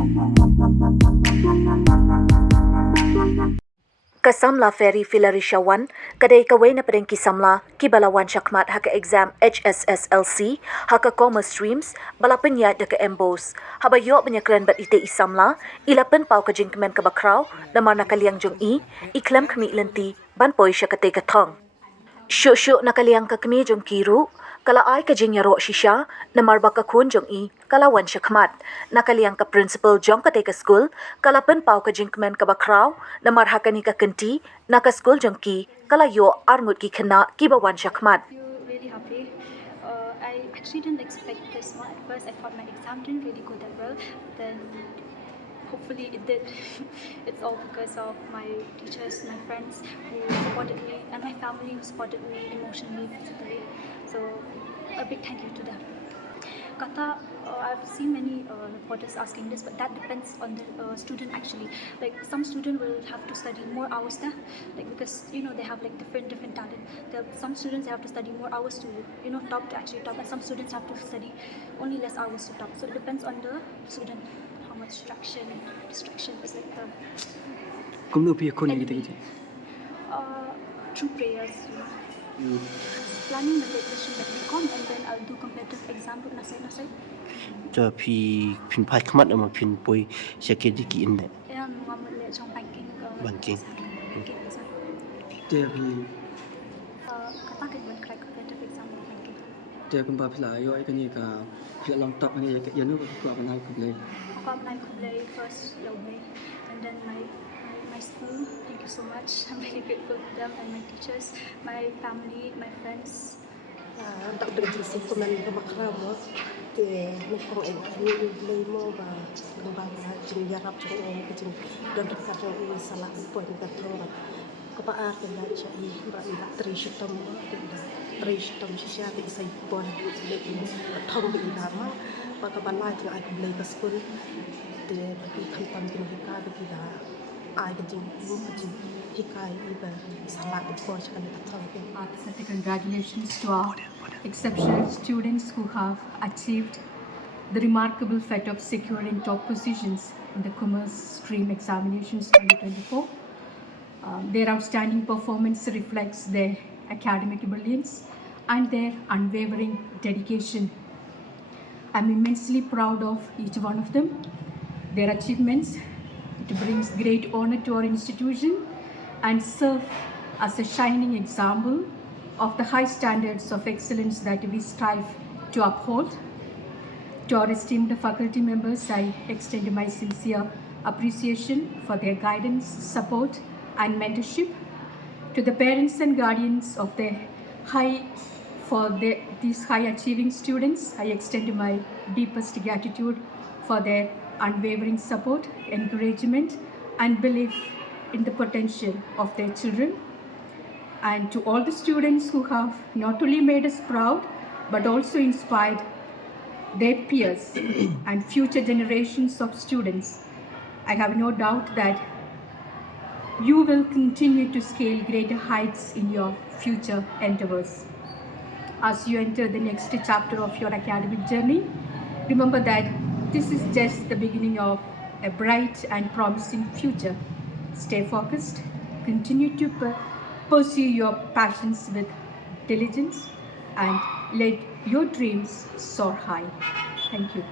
Ka Samla Ferry Filarisha Wann, Katei kawei na pdeng ki Samla, kibala wan khmat Haka exam HSSLC, Haka commerce streams, bala pyniaid deka Mbose, Haba yo banya kren bat itei Samla, ila pynpaw ka jingkmen kaba khraw, namar liang jong Khlem Khmih Lynti, pynpaw Katei ka thong. Shuh nakaliang ka kmie jong kiru, kala ay ka jingiaroh shisha, namar baka khun jong kala wan khmat, nakaliang ka principal jong Katei ka school, kala pynpaw ka jingkmen kaba khraw, namar hakani ka kenti, naka school jong kala yo armut ki khna kiba wan khmat. Really happy. I actually didn't expect this one at first. I thought my exam didn't really go that well. Then hopefully it did. It's all because of my teachers, my friends who supported me, and my family who supported me emotionally, physically. So a big thank you to them. Kata, I've seen many reporters asking this, but that depends on the student actually. Like some student will have to study more hours there, like because they have like different talent. Some students have to study more hours to top to actually top, and some students have to study only less hours to top. So it depends on the student how much distraction is like the enemy. Through prayers, planning the question that we come, and then I'll do competitive exam to nasai. Cho pynpaw khmat ama pynpaw security ki in And normally trong banking. banking. Dia pi Kata kan buat crack competitive exam banking. dia pun bapa lah yo kan ni ka pila long top ni ka yanu ko apa nak ko boleh. Ako apply ko first Laway, and then my school. Thank you so much. I'm really grateful to them and my teachers, my family, my friends. Tak berjisi kuman ke makram ke Nyngkong ini lemo ba kembang jingiaroh jong ke jing dan dekat jong salah poin ke thong ko pa ke la chai ba ila trishitam shisha ke sai poin le thong bi ila ma pa ka ban lai ke ai le ka school te bi kham tam ke hika ke la ai ke jing hikai iba salah poin kan thong ke. Heartfelt congratulations to our exceptional students who have achieved the remarkable feat of securing top positions in the commerce stream examinations 2024. Their outstanding performance reflects their academic brilliance and their unwavering dedication. I'm immensely proud of each one of them. Their achievements, it brings great honor to our institution and serve as a shining example of the high standards of excellence that we strive to uphold. To our esteemed faculty members, I extend my sincere appreciation for their guidance, support, and mentorship. To the parents and guardians of these high achieving students, I extend my deepest gratitude for their unwavering support, encouragement, and belief in the potential of their children. And to all the students who have not only made us proud, but also inspired their peers and future generations of students, I have no doubt that you will continue to scale greater heights in your future endeavors. As you enter the next chapter of your academic journey, remember that this is just the beginning of a bright and promising future. Stay focused, continue to pursue your passions with diligence, and let your dreams soar high. Thank you.